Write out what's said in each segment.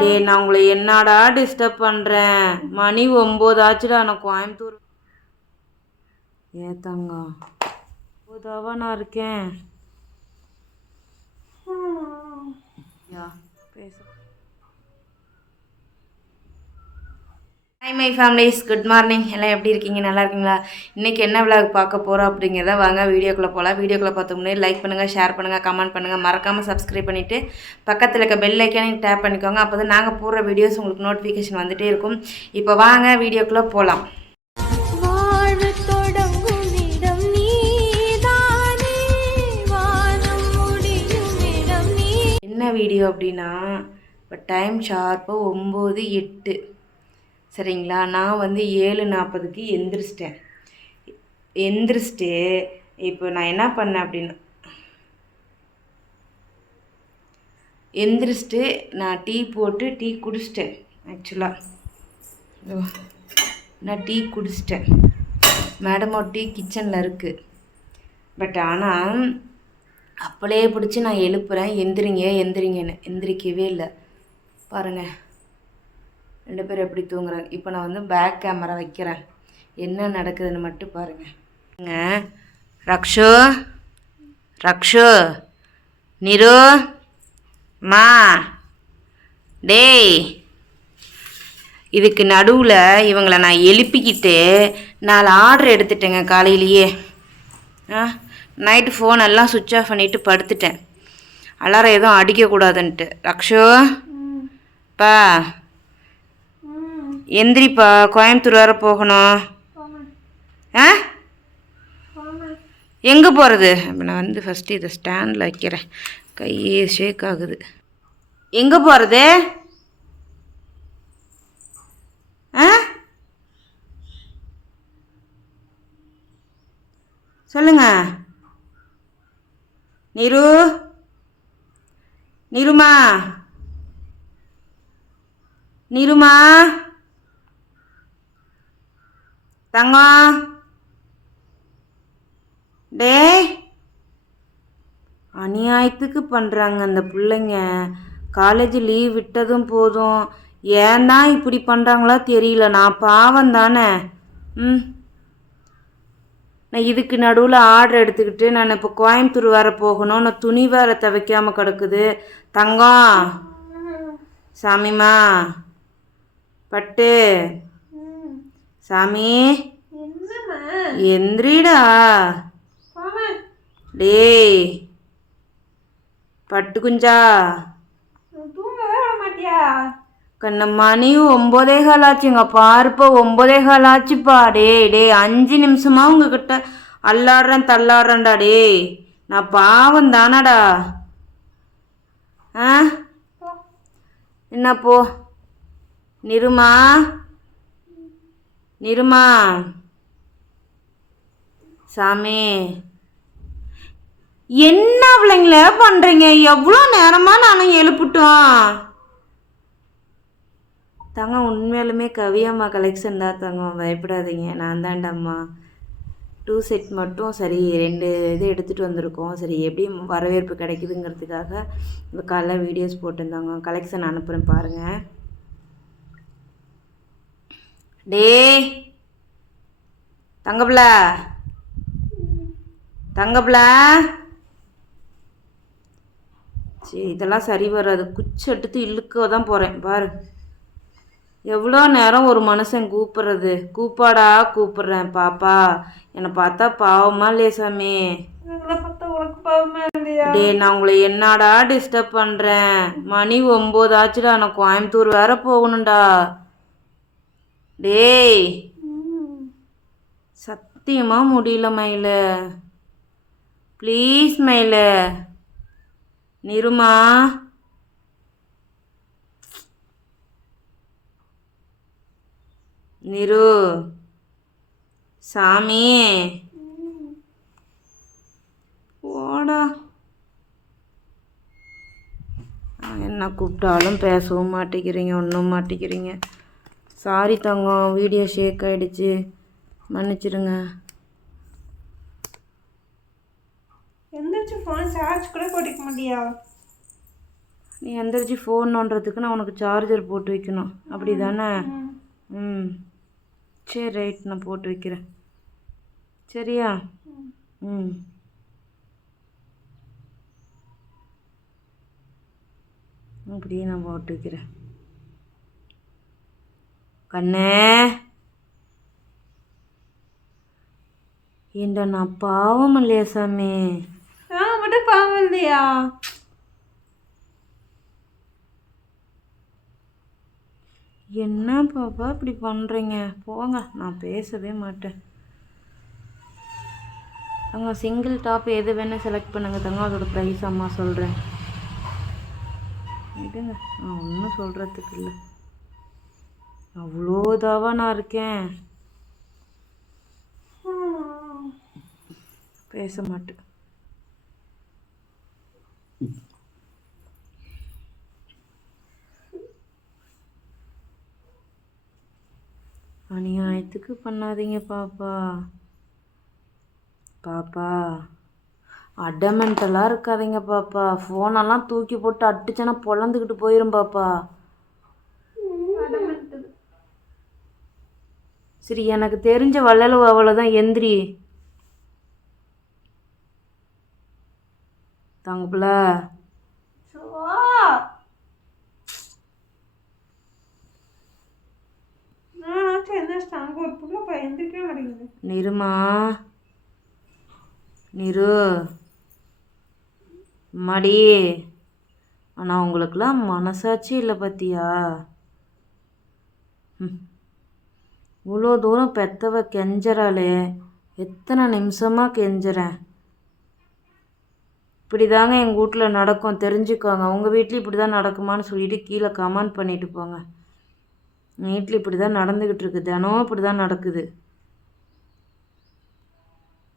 டே நான் உங்களை என்னடா டிஸ்டர்ப் பண்ணுறேன்? மணி 9 ஆச்சுடா. நான் கோயம்புத்தூர் ஏத்தாங்க 9ஆவா நான் இருக்கேன். பேச hi my families, good morning. எல்லாம் எப்படி இருக்கீங்க? நல்லா இருக்கீங்களா? இன்றைக்கி என்ன விளாக் பார்க்க போகிறோம் அப்படிங்கிறத வாங்க வீடியோக்குள்ளே போகலாம். வீடியோக்குள்ளே பார்த்த முன்னாடி லைக் பண்ணுங்கள், ஷேர் பண்ணுங்கள், கமெண்ட் பண்ணுங்கள், மறக்காமல் சப்ஸ்கிரைப் பண்ணிவிட்டு பக்கத்தில் இருக்க பெல் ஐக்கானையும் டேப் பண்ணிக்கோங்க. அப்போ தான் நாங்கள் போடுற வீடியோஸ் உங்களுக்கு நோட்டிஃபிகேஷன் வந்துகிட்டே இருக்கும். இப்போ வாங்க வீடியோக்குள்ளே போகலாம். என்ன வீடியோ அப்படின்னா, இப்போ டைம் ஷார்ப்பாக 9:08 சரிங்களா? நான் வந்து 7:40க்கு எந்திரிச்சிட்டு இப்போ நான் என்ன பண்ணேன் அப்படின்னா, எந்திரிச்சிட்டு நான் டீ குடிச்சிட்டேன். ஆக்சுவலாக நான் டீ குடிச்சிட்டேன். மேடமோட டீ கிச்சனில் இருக்குது. பட் ஆனால் அப்படியே பிடிச்சி நான் எழுப்புறேன், எந்திரிங்கன்னு. எந்திரிக்கவே இல்லை. பாருங்கள், 2 பேரும் எப்படி தூங்குறாங்க. இப்போ நான் வந்து பேக் கேமரா வைக்கிறேன், என்ன நடக்குதுன்னு மட்டும் பாருங்கள். ரக்ஷு நிரு மா டேய், இதுக்கு நடுவில் இவங்களை நான் எழுப்பிக்கிட்டு 4 ஆர்டர் எடுத்துட்டேங்க காலையிலேயே. நைட்டு ஃபோன் எல்லாம் சுவிட்ச் ஆஃப் பண்ணிவிட்டு படுத்துட்டேன், அலாரம் எதுவும் அடிக்கக்கூடாதுன்ட்டு. ரக்ஷு பா எந்திரிப்பா, கோயம்புத்தூர் வேறு போகணும். எங்கே போகிறது? இப்போ நான் வந்து ஃபஸ்ட்டு இதை ஸ்டாண்டில் வைக்கிறேன், கையே ஷேக் ஆகுது. எங்கே போகிறது? சொல்லுங்க. நிருமா தங்கம், டே அநியாயத்துக்கு பண்ணுறாங்க அந்த பிள்ளைங்க. காலேஜ் லீவ் விட்டதும் போதும், ஏன் தான் இப்படி பண்ணுறாங்களோ தெரியல. நான் பாவம் தானே. நான் இதுக்கு நடுவில் ஆர்டர் எடுத்துக்கிட்டு நான் இப்போ கோயம்புத்தூர் வேறு போகணும். நான் துணி வேறு துவைக்காமல் கிடக்குது. தங்கம், சாமிமா, பட்டு, சாமி எந்திரிடா. டேய் பட்டு குஞ்சா, கண்ண மணி 9:15 ஆச்சுங்க. பாருப்பா 9:15 ஆச்சுப்பா. டே 5 நிமிஷமா உங்ககிட்ட அல்லாடுறேன் தள்ளாடுறேன்டா. டே நான் பாவம் தானடா. என்ன போ. நிருமா சாமி, என்ன பிள்ளைங்கள பண்ணுறீங்க? எவ்வளோ நேரமாக நானும் எழுப்பிட்டோம். தங்க உண்மையாலுமே கவியம்மா கலெக்ஷன் தான் தங்கம், பயப்படாதீங்க. நான் தான்டாம்மா 2 செட் மட்டும் சரி 2 இது எடுத்துகிட்டு வந்திருக்கோம். சரி எப்படி வரவேற்பு கிடைக்குதுங்கிறதுக்காக இப்போ காலைல வீடியோஸ் போட்டிருந்தாங்க. கலெக்ஷன் அனுப்புகிறேன் பாருங்கள். டே தங்கப்பிள்ள சரி, இதெல்லாம் சரி வராது. குச்சி எடுத்து இழுக்க தான் போகிறேன் பாரு. எவ்வளோ நேரம் ஒரு மனுஷன் கூப்பிட்றது? கூப்பாடா கூப்பிட்றேன். பாப்பா என்னை பார்த்தா பாவமா இல்லையா சாமி? டே நான் உங்களை என்னடா டிஸ்டர்ப் பண்ணுறேன்? மணி 9 ஆச்சுடா. நான் கோயம்புத்தூர் வேற போகணும்டா. டேய் சத்தியமாக முடியல மயில, ப்ளீஸ் மயில. நிருமா சாமி போடா. என்ன கூப்பிட்டாலும் பேசவும் மாட்டேங்கிறீங்க, ஒன்றும் மாட்டேங்கிறீங்க. சாரி தங்கம், வீடியோ ஷேக் ஆகிடுச்சு, மன்னிச்சிடுங்க. எந்திரிச்சு ஃபோன் சார்ஜ் கூட போட்டுக்க முடியா? நீ எந்திரிச்சு ஃபோன் நோண்டுறதுக்கு நான் உனக்கு சார்ஜர் போட்டு வைக்கணும் அப்படி தானே? ம் சரி ரைட், நான் போட்டு வைக்கிறேன். சரியா? ம் அப்படியே நான் போட்டு வைக்கிறேன். கண்ணே, ஏண்டா நான் பாவம் இல்லையா சாமி? நான் மட்டும் பாவம் இல்லையா? என்ன பாப்பா இப்படி பண்ணுறீங்க? போங்க, நான் பேசவே மாட்டேன். அங்கே சிங்கிள் டாப் எது வேணால் செலக்ட் பண்ணுங்க தங்க, அதோட ப்ரைஸ் அம்மா சொல்கிறேன். விடுங்க, நான் ஒன்றும் சொல்கிறதுக்கு இல்லை. அவ்வளோ இதாவா நான் இருக்கேன்? பேச மாட்டேன். அநியாயத்துக்கு பண்ணாதீங்க பாப்பா. பாப்பா அடமெண்டலாக இருக்காதீங்க பாப்பா. ஃபோனெல்லாம் தூக்கி போட்டு அடிச்சேன்னா பொழந்துக்கிட்டு போயிடும் பாப்பா. சரி, எனக்கு தெரிஞ்ச வள்ளலு அவ்வளோதான். எந்திரி தங்கப்புல. நிருமா, நிரு மடி. ஆனால் உங்களுக்கெல்லாம் மனசாட்சி இல்லை பார்த்தியா? இவ்வளோ தூரம் பெத்தவ கெஞ்சறாளே, எத்தனை நிமிஷமாக கெஞ்சுறேன். இப்படி தாங்க எங்கள் வீட்டில் நடக்கும், தெரிஞ்சுக்கோங்க. உங்கள் வீட்லேயும் இப்படி தான் நடக்குமான்னு சொல்லிட்டு கீழே கமெண்ட் பண்ணிட்டு போங்க. வீட்டில் இப்படி தான் நடந்துக்கிட்டு இருக்குது, தினம் இப்படி தான் நடக்குது.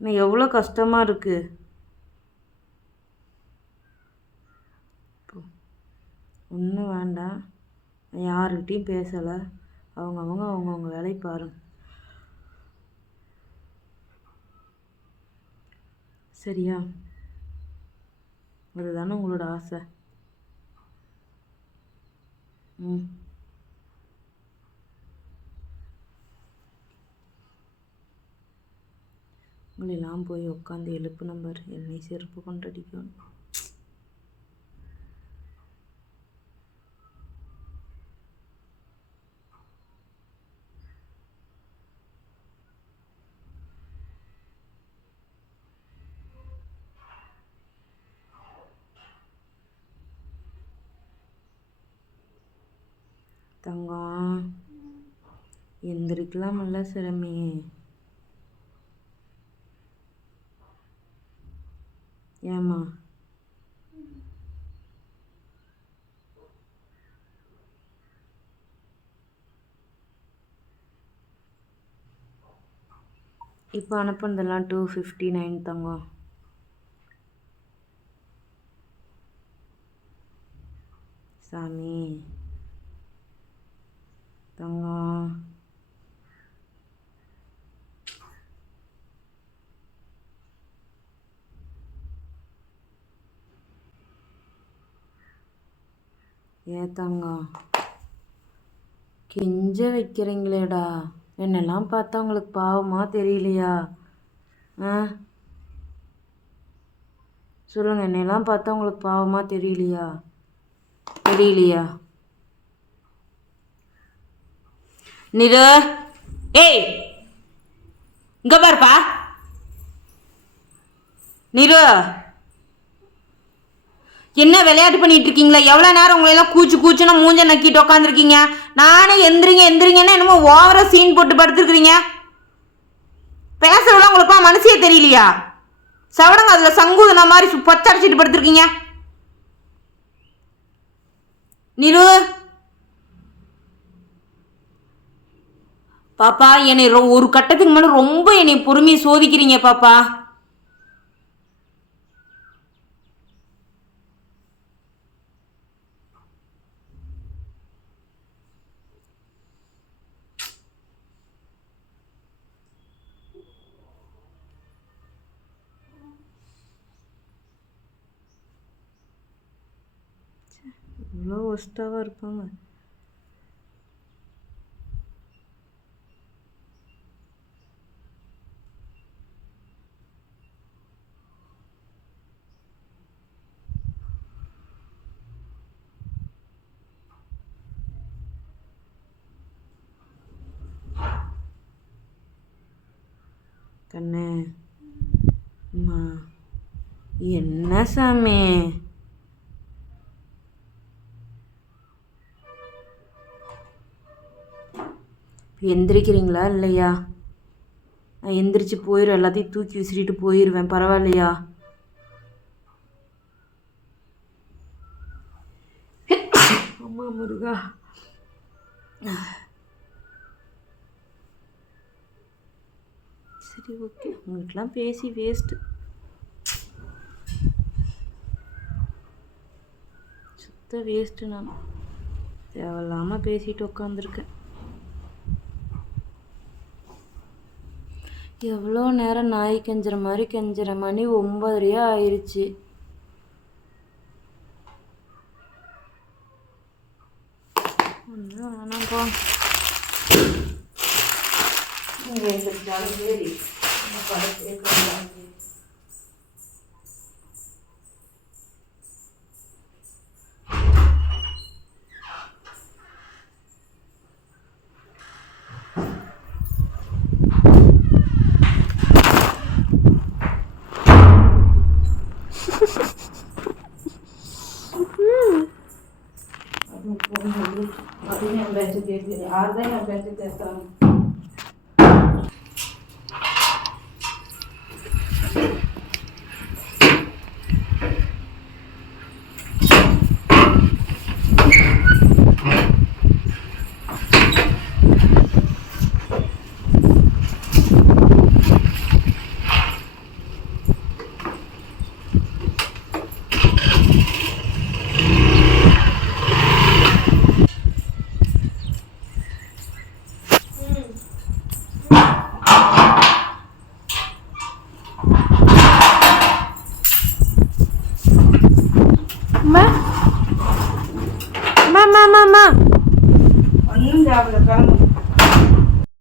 இன்னும் எவ்வளோ கஷ்டமாக இருக்குது. ஒன்றும் வேண்டாம், யாருக்கிட்டையும் பேசலை. அவங்கவுங்க வேலையை பாருங்க. சரியா? அதுதானே உங்களோட ஆசை. உங்களெல்லாம் போய் உட்காந்து எழுப்பு நம்பர் என்னை செருப்பு கொண்டடிக்கும். தங்கம், எந்திரிக்கலாம்ல சிரமி. ஏம்மா? இப்போ அனுப்புனதெல்லாம் 259 தங்கம். சாமி தங்கம், ஏன் தங்கம் கெஞ்ச வைக்கிறீங்களேடா? என்னெல்லாம் பார்த்தா உங்களுக்கு பாவமாக தெரியலையா? சொல்லுங்கள், என்னெல்லாம் பார்த்தா உங்களுக்கு பாவமாக தெரியலையா? நிரு, ஏய் இங்க பாருப்பா. நிரு, என்ன விளையாட்டு பண்ணிட்டு இருக்கீங்களா? எவ்வளோ நேரம் உங்களெல்லாம் கூச்சுன்னா மூஞ்ச நக்கிட்டு உட்காந்துருக்கீங்க. நானே எந்திரிங்கன்னு என்னமோ ஓவரா சீன் போட்டு படுத்துருக்குறீங்க. பேசுறதுலாம் உங்களுக்குலாம் மனசே தெரியலையா? சவடங்க அதில் சங்கூதன மாதிரி பச்சடிச்சிட்டு படுத்துருக்கீங்க. நிரு பாப்பா, என்னை ஒரு கட்டத்துக்கு மேலே ரொம்ப என்னை பொறுமையை சோதிக்கிறீங்க பாப்பா. இவ்வளோ ஒஸ்ட்டாவாக இருப்பாங்க. கண்ணு அம்மா என்ன சாமி எந்திரிக்கிறீங்களா இல்லையா? நான் எந்திரிச்சு போயிடுவேன், எல்லாத்தையும் தூக்கி விசிறிட்டு போயிடுவேன், பரவாயில்லையா? அம்மா முருகா. சரி ஓகே, உங்கள்கிட்டலாம் பேசி வேஸ்ட்டு, சுத்த வேஸ்ட்டு. நான் தேவையில்லாமல் பேசிட்டு உட்காந்துருக்கேன். எவ்வளோ நேரம் நாய் கெஞ்சுற மாதிரி கெஞ்சுற, மணி 9:30 ஆயிடுச்சு. ஒன்றும் வேணாம்ப்பா. நீங்கள் எந்திரிச்சாலும் சரி, படத்தே கொண்டாங்க. அதுவும் என் பேச்சு கேட்குது, யாருதான் என் பேச்சு கேட்குறாங்க? ஒன்றும் சாப்பிட கிளம்பு.